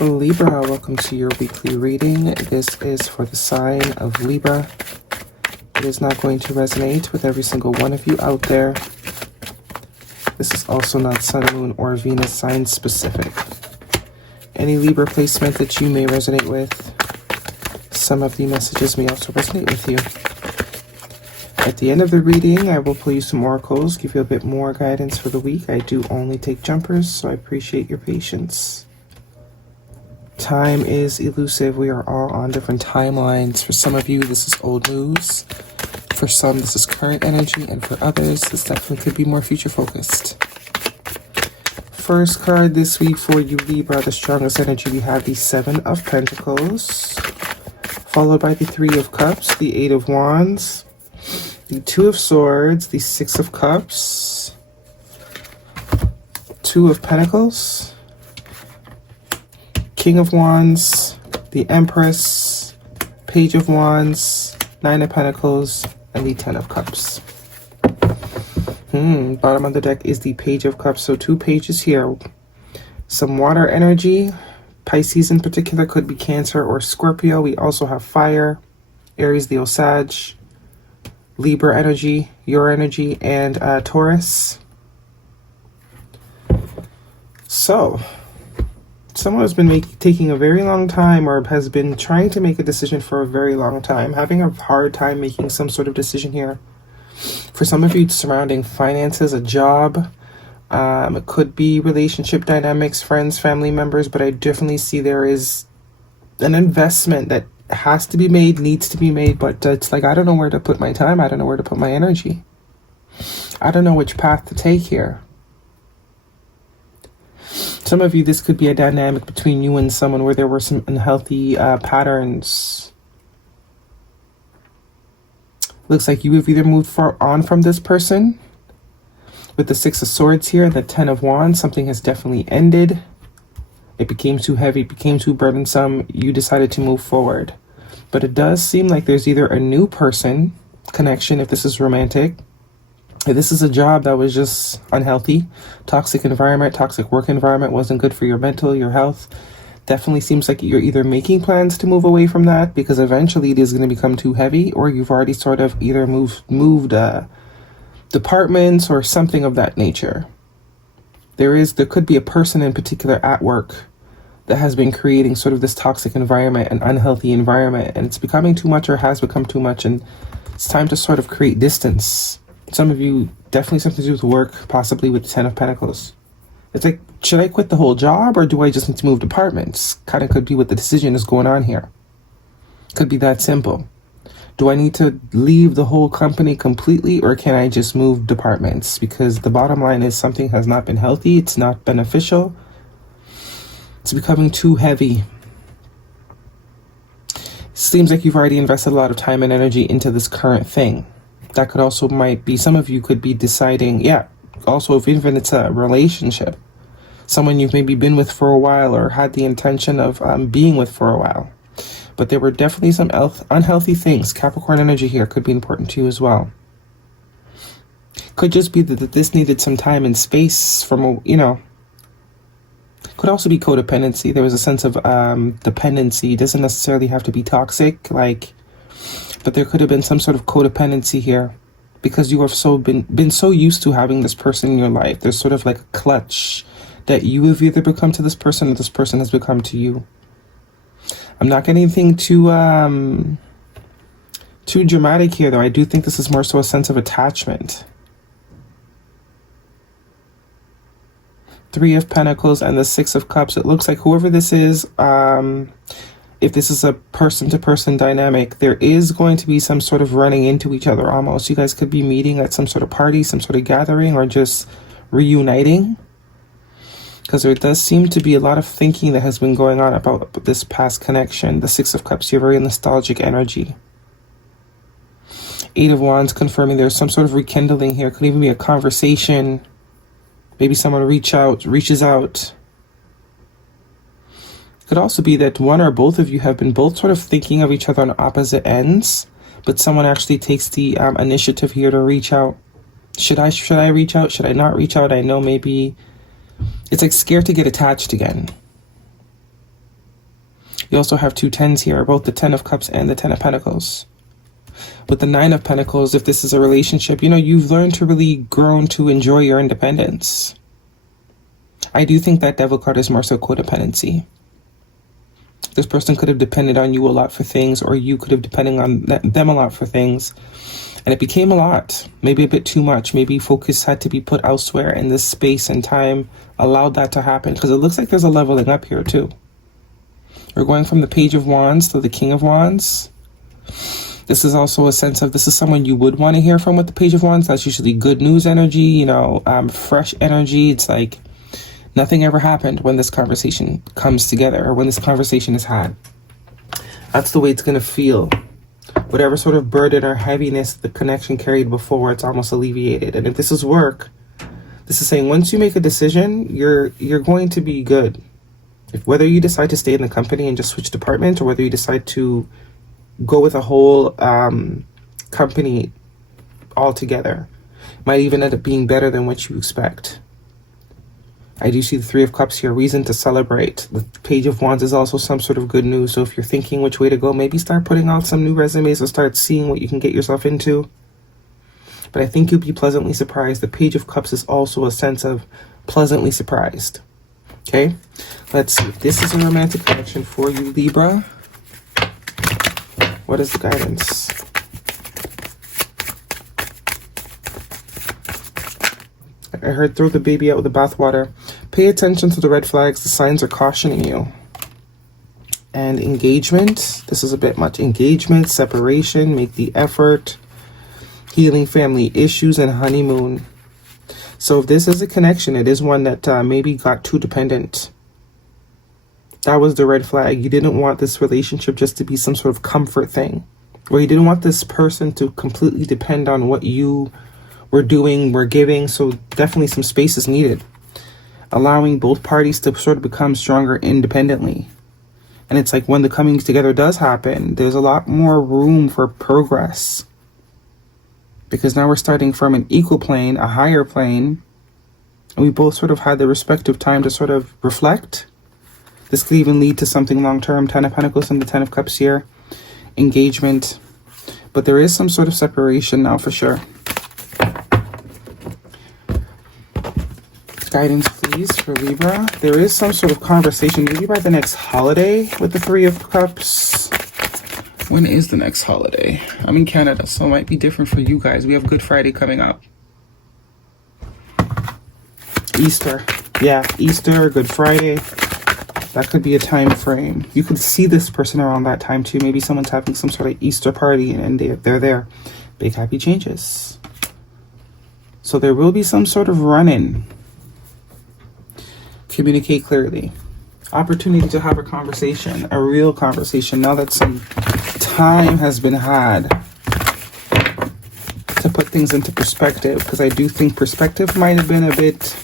Libra, welcome to your weekly reading. This is for the sign of Libra. It is not going to resonate with every single one of you out there. This is also not Sun, Moon, or Venus sign specific. Any Libra placement that you may resonate with, some of the messages may also resonate with you. At the end of the reading, I will pull you some oracles, give you a bit more guidance for the week. I do only take jumpers, so I appreciate your patience. Time is elusive. We are all on different timelines. For some of you, this is old news. For some, this is current energy. And for others, this definitely could be more future focused. First card this week for you, Libra, the strongest energy, we have the Seven of Pentacles, followed by the Three of Cups, the Eight of Wands, the Two of Swords, the Six of Cups, Two of Pentacles, King of Wands, the Empress, Page of Wands, Nine of Pentacles, and the Ten of Cups. Bottom of the deck is the Page of Cups, so two pages here. Some water energy, Pisces in particular, could be Cancer or Scorpio. We also have fire, Aries, Leo, Sag, Libra energy, your energy, and Taurus. So someone has been taking a very long time, or has been trying to make a decision for a very long time, having a hard time making some sort of decision here. For some of you, surrounding finances, a job, it could be relationship dynamics, friends, family members, but I definitely see there is an investment that has to be made, needs to be made, but it's like, I don't know where to put my time. I don't know where to put my energy. I don't know which path to take here. Some of you, this could be a dynamic between you and someone where there were some unhealthy patterns. Looks like you have either moved far on from this person. With the Six of Swords here and the Ten of Wands, something has definitely ended. It became too heavy, became too burdensome. You decided to move forward. But it does seem like there's either a new person connection, if this is romantic. If this is a job that was just unhealthy, toxic environment, toxic work environment, wasn't good for your mental, your health, definitely seems like you're either making plans to move away from that because eventually it is going to become too heavy, or you've already sort of either moved departments or something of that nature. There could be a person in particular at work that has been creating sort of this toxic environment, an unhealthy environment, and it's becoming too much or has become too much, and it's time to sort of create distance. Some of you, definitely something to do with work, possibly with the Ten of Pentacles. It's like, should I quit the whole job or do I just need to move departments? Kind of could be what the decision is going on here. Could be that simple. Do I need to leave the whole company completely, or can I just move departments? Because the bottom line is something has not been healthy. It's not beneficial. It's becoming too heavy. Seems like you've already invested a lot of time and energy into this current thing. That could also might be, some of you could be deciding, also if even it's a relationship, someone you've maybe been with for a while or had the intention of being with for a while. But there were definitely some unhealthy things. Capricorn energy here could be important to you as well. Could just be that this needed some time and space from, could also be codependency. There was a sense of dependency. It doesn't necessarily have to be toxic, but there could have been some sort of codependency here because you have been so used to having this person in your life. There's sort of like a clutch that you have either become to this person or this person has become to you. I'm not getting anything too dramatic here, though. I do think this is more so a sense of attachment. Three of Pentacles and the Six of Cups. It looks like whoever this is, if this is a person-to-person dynamic, there is going to be some sort of running into each other almost. You guys could be meeting at some sort of party, some sort of gathering, or just reuniting. Because there does seem to be a lot of thinking that has been going on about this past connection. The Six of Cups, you're very nostalgic energy. Eight of Wands confirming there's some sort of rekindling here. Could even be a conversation. Maybe someone reaches out. Could also be that one or both of you have been both sort of thinking of each other on opposite ends, but someone actually takes the initiative here to reach out. Should I reach out? Should I not reach out? I know maybe it's like scared to get attached again. You also have two tens here, both the 10 of Cups and the 10 of Pentacles. With the 9 of Pentacles, if this is a relationship, you know, you've learned to really grown to enjoy your independence. I do think that Devil card is more so codependency. This person could have depended on you a lot for things, or you could have depended on them a lot for things. And it became a lot, maybe a bit too much. Maybe focus had to be put elsewhere, and this space and time allowed that to happen. Because it looks like there's a leveling up here too. We're going from the Page of Wands to the King of Wands. This is also a sense of, this is someone you would want to hear from with the Page of Wands. That's usually good news energy, you know, fresh energy. It's like nothing ever happened when this conversation comes together, or when this conversation is had. That's the way it's going to feel. Whatever sort of burden or heaviness the connection carried before, it's almost alleviated. And if this is work, this is saying once you make a decision, you're going to be good. If whether you decide to stay in the company and just switch department, or whether you decide to go with a whole company altogether, might even end up being better than what you expect. I do see the 3 of Cups here, reason to celebrate. The Page of Wands is also some sort of good news. So if you're thinking which way to go, maybe start putting out some new resumes or start seeing what you can get yourself into. But I think you'll be pleasantly surprised. The Page of Cups is also a sense of pleasantly surprised. Okay, let's see if this is a romantic connection for you, Libra. What is the guidance? I heard throw the baby out with the bathwater. Pay attention to the red flags. The signs are cautioning you. And engagement. This is a bit much. Engagement, separation, make the effort, healing family issues, and honeymoon. So if this is a connection, it is one that maybe got too dependent. That was the red flag. You didn't want this relationship just to be some sort of comfort thing, or you didn't want this person to completely depend on what you were doing, were giving. So definitely some space is needed, allowing both parties to sort of become stronger independently. And it's like when the coming together does happen, there's a lot more room for progress, because now we're starting from an equal plane, a higher plane, and we both sort of had the respective time to sort of reflect. This could even lead to something long-term. 10 of Pentacles and the 10 of Cups here. Engagement. But there is some sort of separation now for sure. Guidance, please, for Libra. There is some sort of conversation, maybe by the next holiday with the 3 of Cups. When is the next holiday? I'm in Canada, so it might be different for you guys. We have Good Friday coming up. Easter. Yeah, Easter, Good Friday. That could be a time frame. You could see this person around that time too. Maybe someone's having some sort of Easter party and they're there. Big happy changes. So there will be some sort of run-in. Communicate clearly. Opportunity to have a conversation, a real conversation, now that some time has been had to put things into perspective, because I do think perspective might have been a bit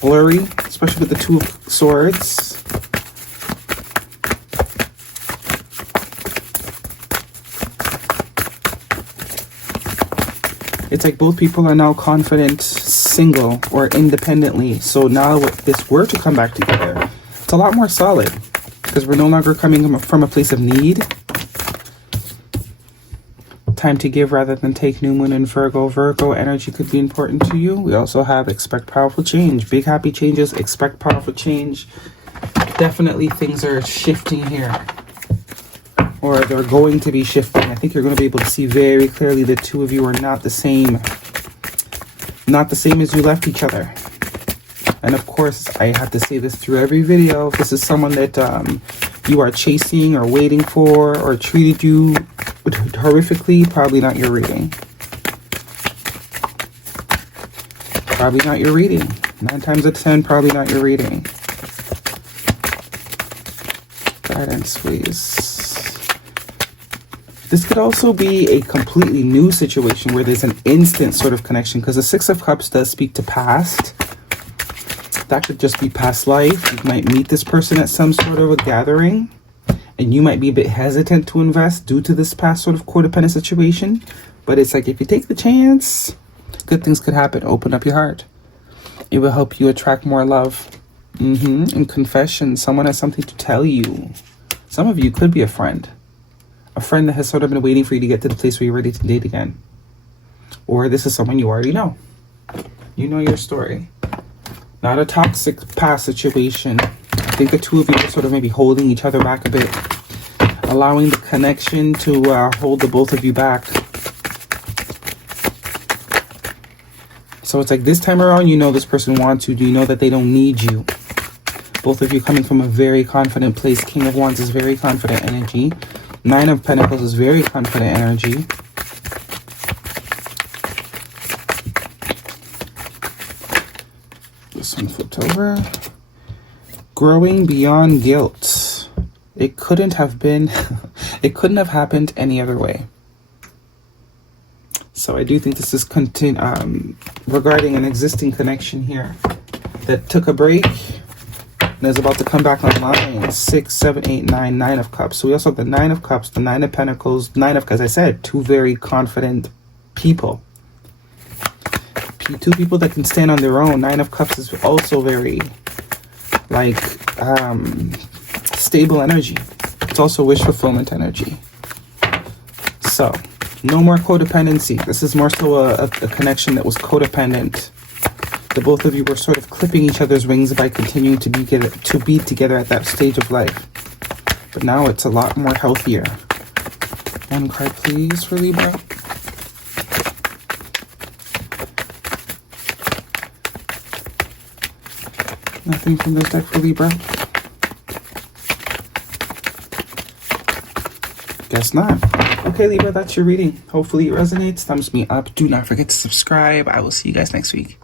blurry, especially with the 2 of Swords. It's like both people are now confident, single, or independently. So now if this were to come back together, it's a lot more solid, because we're no longer coming from a place of need. Time to give rather than take. New moon in Virgo. Virgo energy could be important to you. We also have expect powerful change. Big happy changes. Expect powerful change. Definitely things are shifting here, or they're going to be shifting. I think you're going to be able to see very clearly the 2 of you are not the same. Not the same as you left each other. And of course, I have to say this through every video. If this is someone that you are chasing or waiting for, or treated you horrifically, probably not your reading. Probably not your reading. 9 times out of 10, probably not your reading. Guidance, please. This could also be a completely new situation where there's an instant sort of connection, because the 6 of Cups does speak to past. That could just be past life. You might meet this person at some sort of a gathering, and you might be a bit hesitant to invest due to this past sort of codependent situation. But it's like, if you take the chance, good things could happen. Open up your heart. It will help you attract more love. And confession. Someone has something to tell you. Some of you could be a friend that has sort of been waiting for you to get to the place where you're ready to date again. Or this is someone you already know. You know your story. Not a toxic past situation. I think the two of you are sort of maybe holding each other back a bit, allowing the connection to hold the both of you back. So it's like this time around, you know this person wants you. You know that they don't need you. Both of you coming from a very confident place. King of Wands is very confident energy. 9 of Pentacles is very confident energy. This one flipped over. Growing beyond guilt. It couldn't have been, it couldn't have happened any other way. So I do think this is regarding an existing connection here that took a break and is about to come back online. 6, 7, 8, 9, 9 of Cups. So we also have the 9 of Cups, the 9 of Pentacles, 9 of, as I said, two very confident people. Two people that can stand on their own. 9 of Cups is also very, like, stable energy. It's also wish fulfillment energy. So, no more codependency. This is more so a connection that was codependent. The both of you were sort of clipping each other's wings by continuing to be together at that stage of life. But now it's a lot more healthier. One card, please, for Libra. Nothing from this deck for Libra. Guess not. Okay, Libra, that's your reading. Hopefully it resonates. Thumbs me up. Do not forget to subscribe. I will see you guys next week.